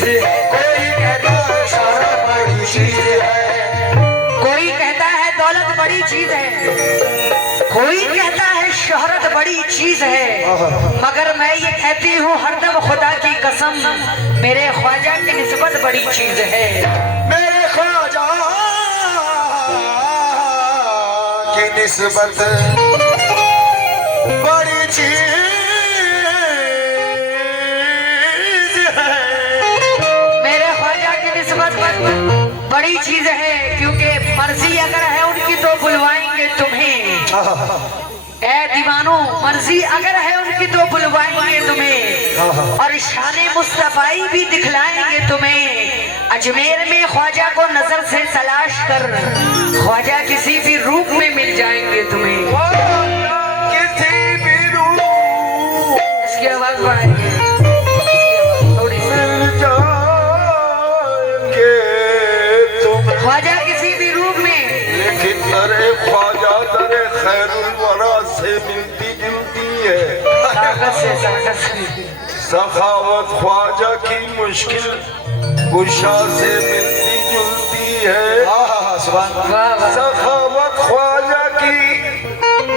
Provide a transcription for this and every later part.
चीज है। कोई कहता है शोहरत बड़ी चीज है, कोई कहता है दौलत बड़ी चीज है, कोई कहता है शोहरत बड़ी चीज है, मगर मैं ये कहती हूँ हरदम खुदा की कसम, मेरे ख्वाजा की निस्बत बड़ी चीज है। मेरे ख्वाजा की निस्बत बड़ी चीज है। मेरे ख्वाजा की निस्बत बड़ी चीज है, क्योंकि मर्जी अगर है उनकी तो बुलवाएंगे तुम्हें। ए दीवानो, मर्जी अगर है उनकी तो बुलवाएंगे तुम्हें, और शाने मुस्तफाई भी दिखलाएंगे तुम्हें। अजमेर में ख्वाजा को नजर से तलाश कर, ख्वाजा किसी भी रूप में मिल जाएंगे तुम्हें। किसी भी रूप इसकी आवाज बढ़ाएंगे थोड़ी सी। मिल जाएंगे तुम्हें, ख्वाजा किसी भी रूप में, लेकिन अरे ख्वाजा दरे खैरुल वरा से मिलती जुलती है। ताकत से सखावत ख्वाजा की मुश्किल कुशा से मिलती जुलती है। वाह वाह। सखावत ख्वाजा की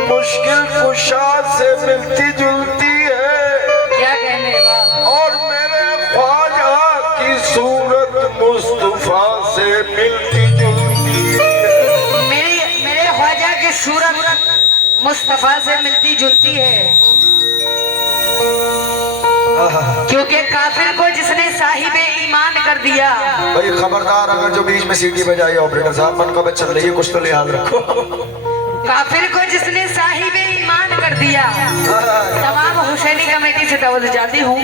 मुश्किल कुशा से मिलती जुलती है, क्या कहने, वाह। और मेरे ख्वाजा की सूरत मुस्तफा से मिलती जुलती है। मेरे ख्वाजा की सूरत मुस्तफा से मिलती जुलती है, क्योंकि काफिर को जिसने साहिबे ईमान कर दिया। भाई खबरदार, अगर जो बीच में सीटी बजाई ऑपरेटर साहब, मन कब चल रही है, कुछ तो लिहाज रखो। काफिर को जिसने साहिबे ईमान कर दिया, तमाम हुसैनी कमेटी से तवज्जो चाहती हूँ।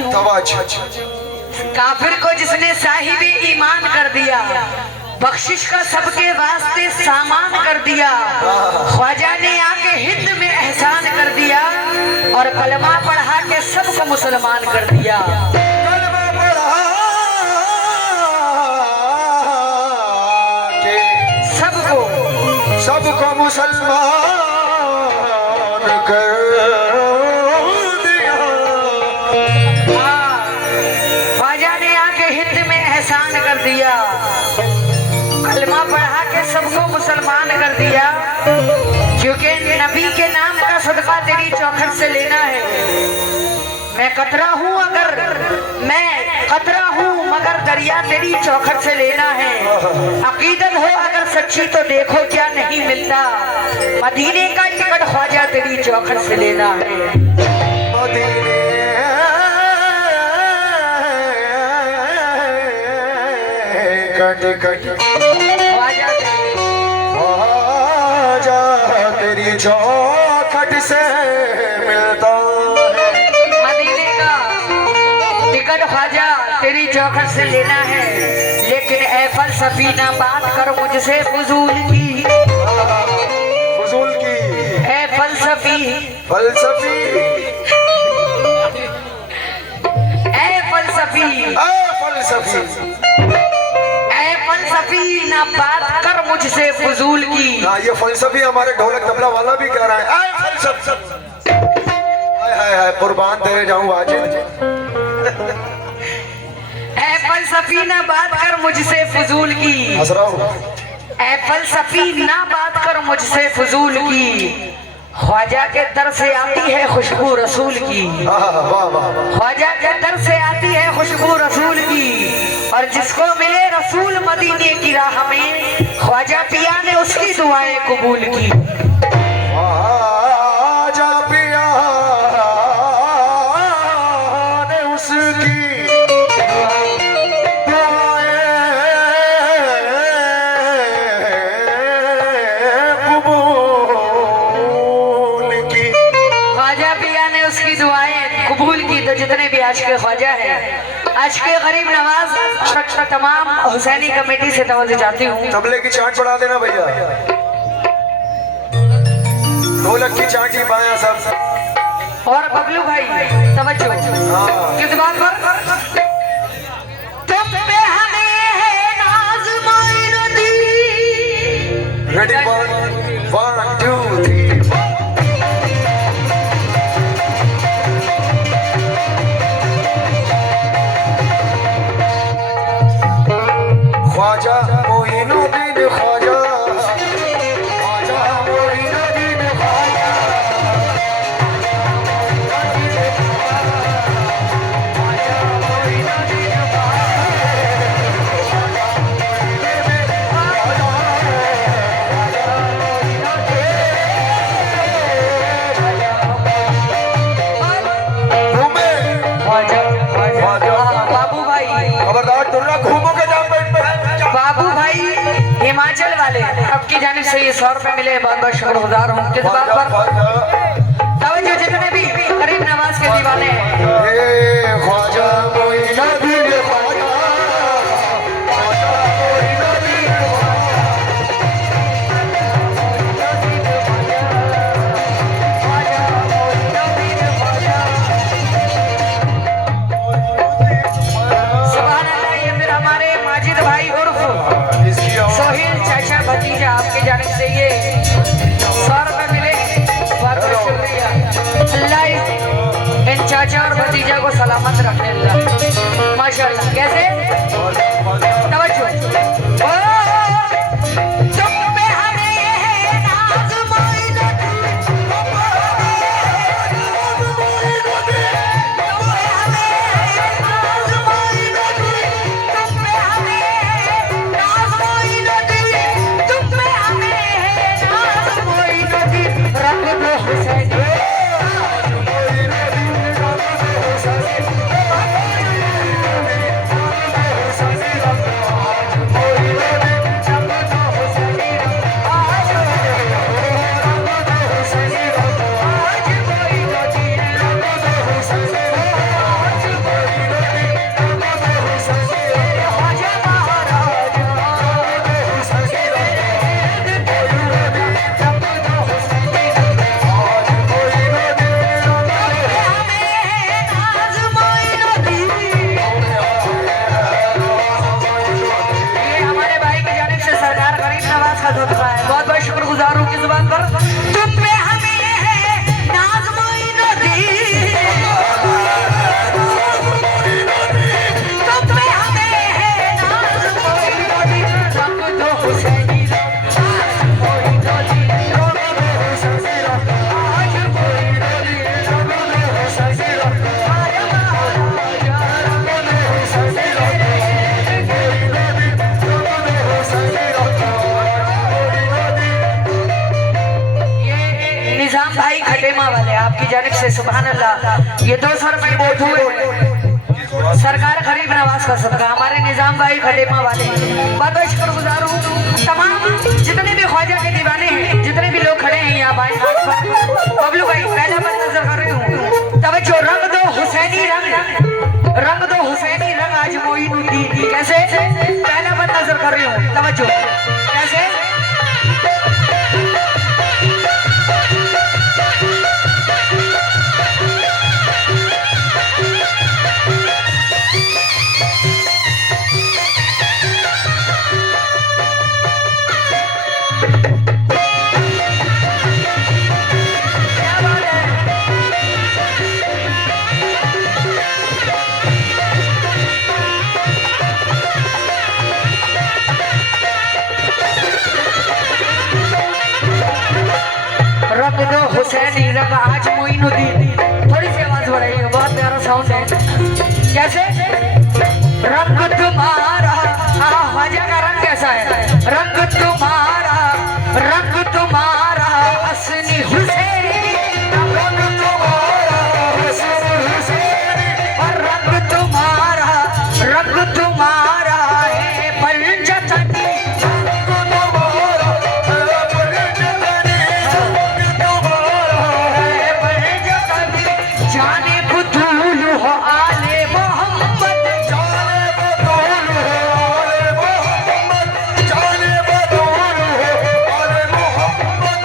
काफिर को जिसने साहिबे ईमान कर दिया, बख्शिश का सबके वास्ते सामान कर दिया, ख्वाजा ने आके हिंद में एहसान कर दिया, और कलमा पढ़ा के सबको मुसलमान कर दिया। कलमा पढ़ा के सबको मुसलमान कर दिया। ख्वाजा ने आके हिंद में एहसान कर दिया, कलमा पढ़ा के सबको मुसलमान कर दिया, क्योंकि नबी के नाम का सदका तेरी चौखट से लेना है। मैं कतरा हूँ मगर दरिया तेरी चौखट से लेना है। अकीदत हो अगर सच्ची तो देखो क्या नहीं मिलता, मदीने का टिकट ख्वाजा तेरी चौखट से लेना है। मदीने का टिकट ख्वाजा तेरी चौखट से मिलता है। मदीने का टिकट ख्वाजा तेरी चौखट से लेना है, लेकिन ऐ फलसफी ना बात कर मुझसे फजूल की। फजूल की, ऐ फलसफी, फलसफी, ऐ फलसफी, फलसफी, ऐ फलसफी ना बात कर मुझसे फजूल की। हाँ, ये फलसफी हमारे ढोलक तबला वाला भी कह रहा है। आए फलसफी, हाय हाय हाय, कुर्बान तेरे जाऊं आज। ऐ फलसफी ना बात कर मुझसे फजूल की, हंस रहा हूं। ऐ फलसफी ना बात कर मुझसे फजूल की, ख्वाजा के दर से आती है खुशबू रसूल की। वाह वाह वाह। ख्वाजा के दर से आती है खुशबू रसूल की, और जिसको मिले रसूल मदीने की राह में, ख्वाजा पिया ने उसकी दुआएं कबूल की। ख्वाजा पिया ने उसकी तो जितने भी आज के ख्वाजा हैं, आज के गरीब नवाज तमाम हुसैनी कमेटी से तवज्जो चाहती हूँ। तबले की चाट बढ़ा देना भैया, ढोलक की चाटी बाया सब, और बबलू भाई तवज्जो। किस बात पर? तुम पे हमें है नाज मायनदी। रेडी 1 2 3। आपकी जानिब से ये 100 रुपए मिले, बहुत बहुत शुक्रगुजार हूँ। किस बात पर? तवज्जो जितने भी गरीब नवाज के दीवाने हैं, ख्वाजा मोइनुद्दीन ख्वाजा भतीजा आपके जाने से ये 100 रुपए मिले, बहुत बहुत शुक्रिया। अल्लाह इन चाचा और भतीजा को सलामत रखने अल्लाह, माशाल्लाह। कैसे बहुत बहुत शुक्रगुजार हूँ। किस बात पर? तुम पे हमें है नाज़ मोइनुद्दीन, तुम पे हमें है नाज़ मोइनुद्दीन, रंग दो हुसैनी रंग आज मोइनुद्दीन, रंग दो हुसैनी रंग आज मोइनुद्दीन, रंग दो हुसैनी रंग आज महाराजा, रंग दो हुसैनी रंग मोइनुद्दीन, रंग दो हुसैनी रंग। निजाम भाई खटेमा वाले आपकी जानिब से सुभान अल्लाह ये 200 रुपए बहुत हुए, सरकार गरीब नवाज का सदका। हमारे निजाम भाई खटेमा वाले बहुत बहुत शुक्रगुजार हूँ। तमाम जितने भी ख्वाजा के दीवाने हैं, जितने भी लोग खड़े हैं यहाँ भाई बबलू भाई, पहला बंद नजर कर रही हूँ। तवज्जो, रंग दो हुसैनी रंग, रंग दो हुसैनी रंग आज मोइनुद्दीन। कैसे? पहला बंद नजर कर रही हूँ। तवज्जो कैसे? रंग दो हुसैनी रंग आज मोइनुद्दीन। थोड़ी सी आवाज बढ़ाइएगा, बहुत प्यारा साउंड है। कैसे? रंग तुम्हारा, ख्वाजा का रंग कैसा है? रंग तुम्हारा, रंग तुम्हारा असली हुसैनी, रंग तुम्हारा असली हुसैनी, और रंग तुम्हारा, रंग तुम्हारा है पंचतनी, जाने बुतूल हो आले मोहम्मद, जाने बुतूल हो आले मोहम्मद, जाने बुतूल हो आले मोहम्मद,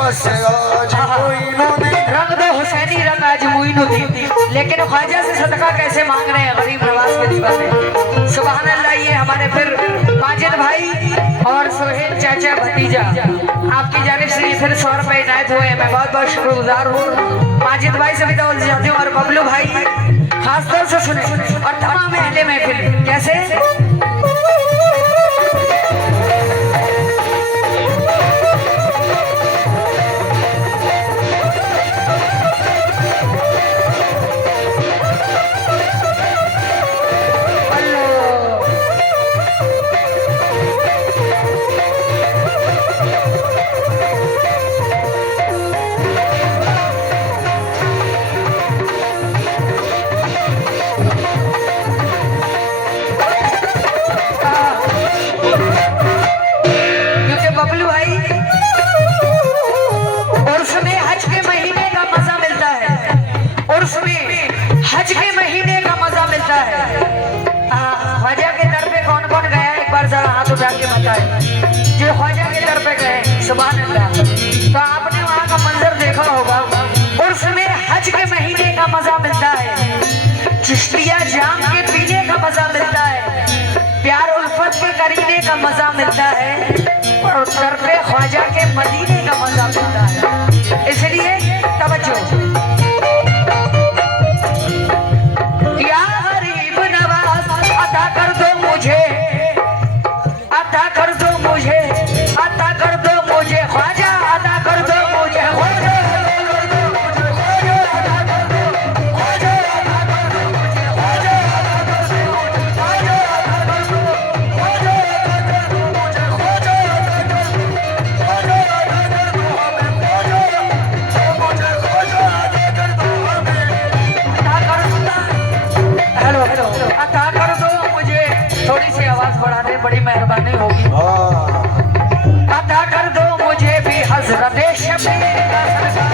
बस आज मोइनुद्दीन। रंग दो हुसैनी रंग आज मोइनुद्दीन। लेकिन ख्वाजा से सदका कैसे मांग रहे हैं गरीब नवाज के दीवाने। सुभान अल्लाह। ये हमारे फिर माजिद भाई और सोहेल चाचा भतीजा आपकी जानिब से ये फिर 100 रुपए इनायत हुए हैं। मैं बहुत बहुत शुक्रगुजार हूँ। माजिद भाई से भी तो जाती हूँ और बबलू भाई खासतौर से सुने और तमाम अहले महफिल। कैसे बबलू भाई उर्स में हज के महीने का मजा मिलता है। उर्स में हज के महीने का मजा मिलता है। ख्वाजा के दर पे कौन कौन गया एक बार जरा हाथ उठा के बताए जो ख्वाजा के दर पे गए। सुभान अल्लाह। तो आपने वहाँ का मंजर देखा होगा। उर्स में हज के महीने का मजा मिलता है। चिश्तिया जाम के पीने का मजा मिलता है। प्यार उल्फत के करीने का मजा मिलता है और सर पे ख्वाजा के मदीने का मजा मिलता है। इसलिए तवज्जो। या गरीब नवाज अता कर दो मुझे, अता कर दो मुझे, अता कर दो मुझे ख्वाजा, अता कर दो मुझे ख्वाजा, अता कर दो मुझे। थोड़ी सी आवाज बढ़ा दे, बड़ी मेहरबानी होगी। अता कर दो मुझे भी हजरत शबीर का सदका,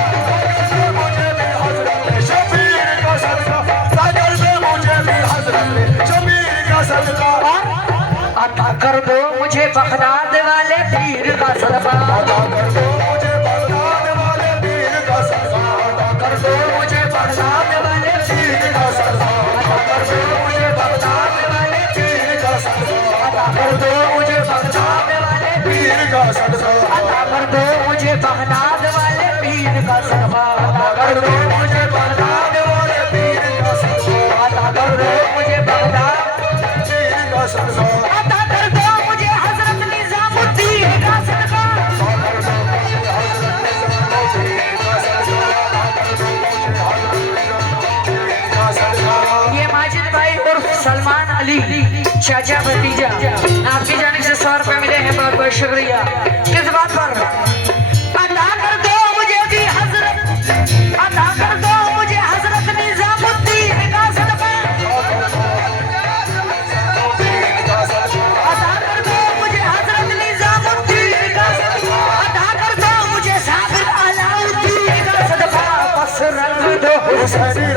मुझे भी हजरत शबीर का सदका, कर दो मुझे भी हजरत शबीर का सदका। अता कर दो मुझे बगदाद वाले पीर का सदका, अता कर दो मुझे बगदाद वाले पीर का सदका, अता कर दो मुझे बगदाद वाले पीर का सदका, अता कर दो मुझे बगदाद वाले पीर का सदका, अता कर दो मुझे बगदाद वाले पीर का सदका, अता कर दो मुझे बगदाद वाले पीर का सदका, अता कर दो मुझे बगदाद वाले पीर का सदका, अता कर दो मुझे बगदाद पीर का सदका, अता कर दो मुझे हजरत निजामुद्दीन का सदका, ये माजिद भाई और सलमान अली चाचा भतीजा आपकी जानिब से 100 रुपए मिले हैं। बहुत बहुत शुक्रिया। किस बात पर अता कर दो मुझे भी हजरत, अता कर दो मुझे हजरत निजामुद्दीन का सदका, अता कर दो मुझे हजरत निजामुद्दीन का सदका, अता कर दो मुझे साबिर अलाउद्दीन का सदका। बस रंग दो हुसैनी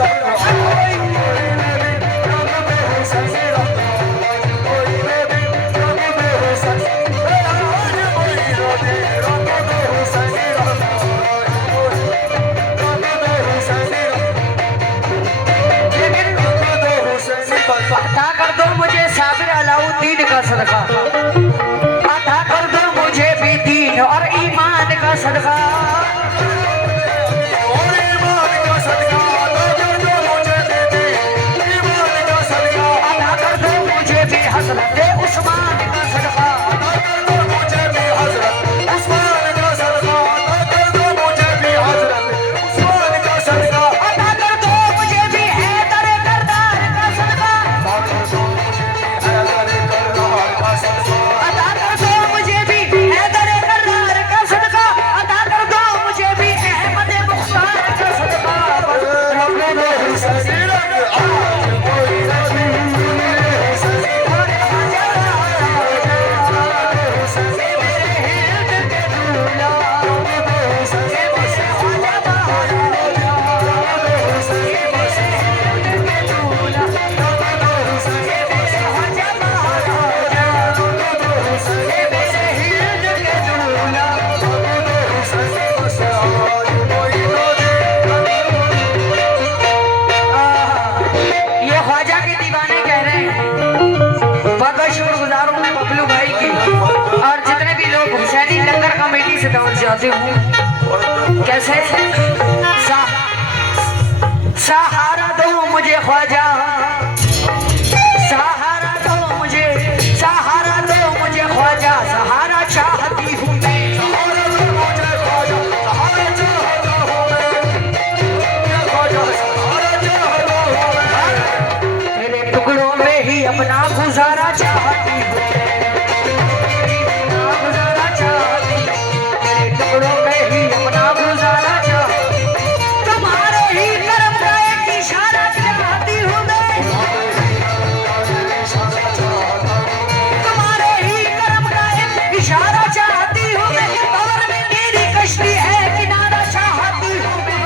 कैसे? सहारा दो मुझे ख्वाजा, सहारा दो मुझे, सहारा दो मुझे ख्वाजा, सहारा चाहती हूँ मैं। तेरे टुकड़ों में ही अपना गुजारा चाहती हूँ, गुजारा चाहती हूँ, तेरे टुकड़ों में ही अपना गुजारा चाहती हूँ। तुम्हारे ही कर्म का एक इशारा चाहती हूँ मैं, तुम्हारे ही कर्म का एक इशारा चाहती हूँ मैं। कब्र में मेरी कश्ती है, किनारा चाहती हूँ मैं।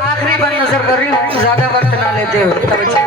आखिरी बार नजर कर रही हूँ, ज्यादा वक्त ना लेते हुए तवज्जो।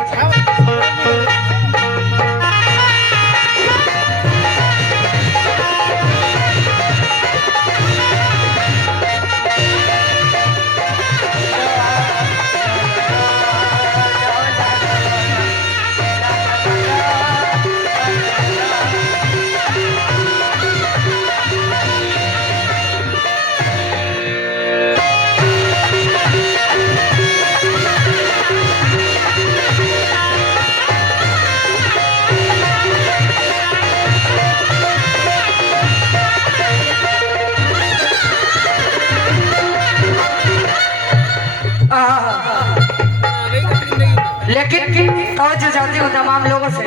लेकिन तवज्जो चाहती हूँ तमाम लोगों से।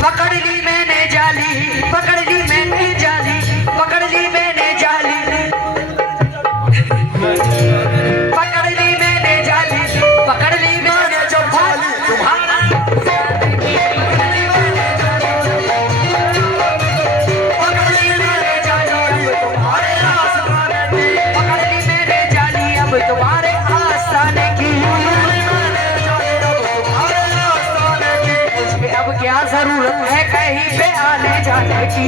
पकड़ ली मैंने जाली, पकड़ ली मैंने जाली, पकड़ ली मैंने जाली, पकड़ ली मैंने जाली, पकड़ ली मैंने जो जाली तुम्हारा, पकड़ ली मैंने जाली तुम्हारे आसमाने की, पकड़ ली मैंने जाली अब तुम्हारे आस्ताने की, अब क्या जरूरत है कहीं पे आने जाने की।